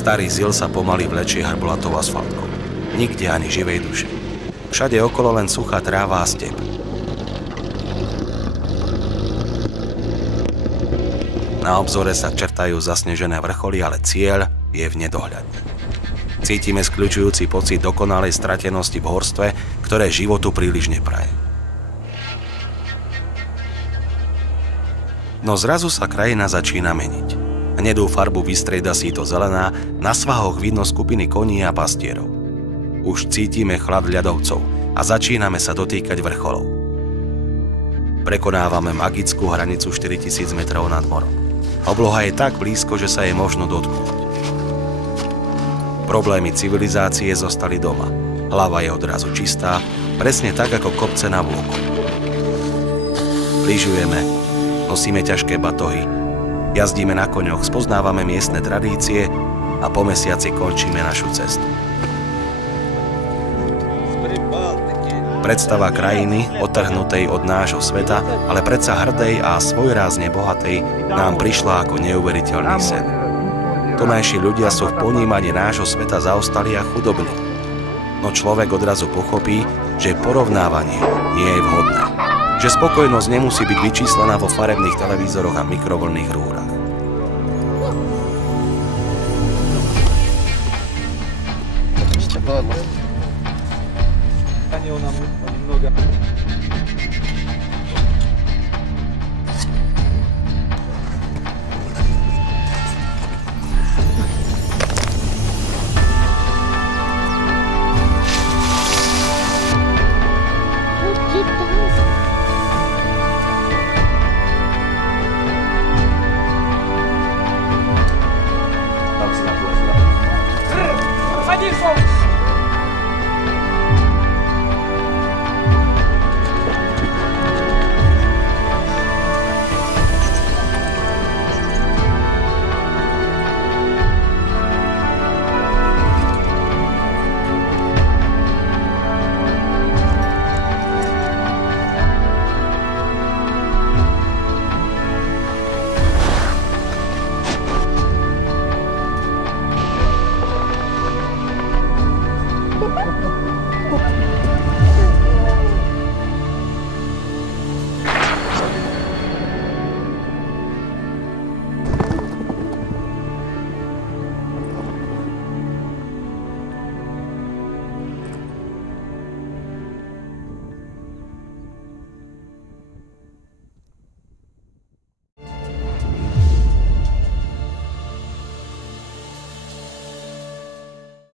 Starý Zil sa pomaly vlečie hrbolatou asfaltkou. Nikde ani živej duše. Všade okolo len suchá tráva a step. Na obzore sa čertajú zasnežené vrcholy, ale cieľ je v nedohľadne. Cítime skľučujúci pocit dokonalej stratenosti v horstve, ktoré životu príliš nepraje. No zrazu sa krajina začína meniť. Hnedú farbu vystrieda síto zelená, na svahoch vidno skupiny koní a pastierov. Už cítime chlad ľadovcov a začíname sa dotýkať vrcholov. Prekonávame magickú hranicu 4000 metrov nad morom. Obloha je tak blízko, že sa jej možno dotknúť. Problémy civilizácie zostali doma. Hlava je odrazu čistá, presne tak ako kopce na vôku. Lyžujeme, nosíme ťažké batohy, jazdíme na koňoch, spoznávame miestne tradície a po mesiaci končíme našu cestu. Predstava krajiny, odtrhnutej od nášho sveta, ale predsa hrdej a svojrázne bohatej, nám prišla ako neuveriteľný sen. Tunajší ľudia sú v ponímaní nášho sveta zaostali a chudobní. No človek odrazu pochopí, že porovnávanie nie je vhodné. Že spokojnosť nemusí byť vyčíslená vo farebných televízoroch a mikrovlnných rúrach.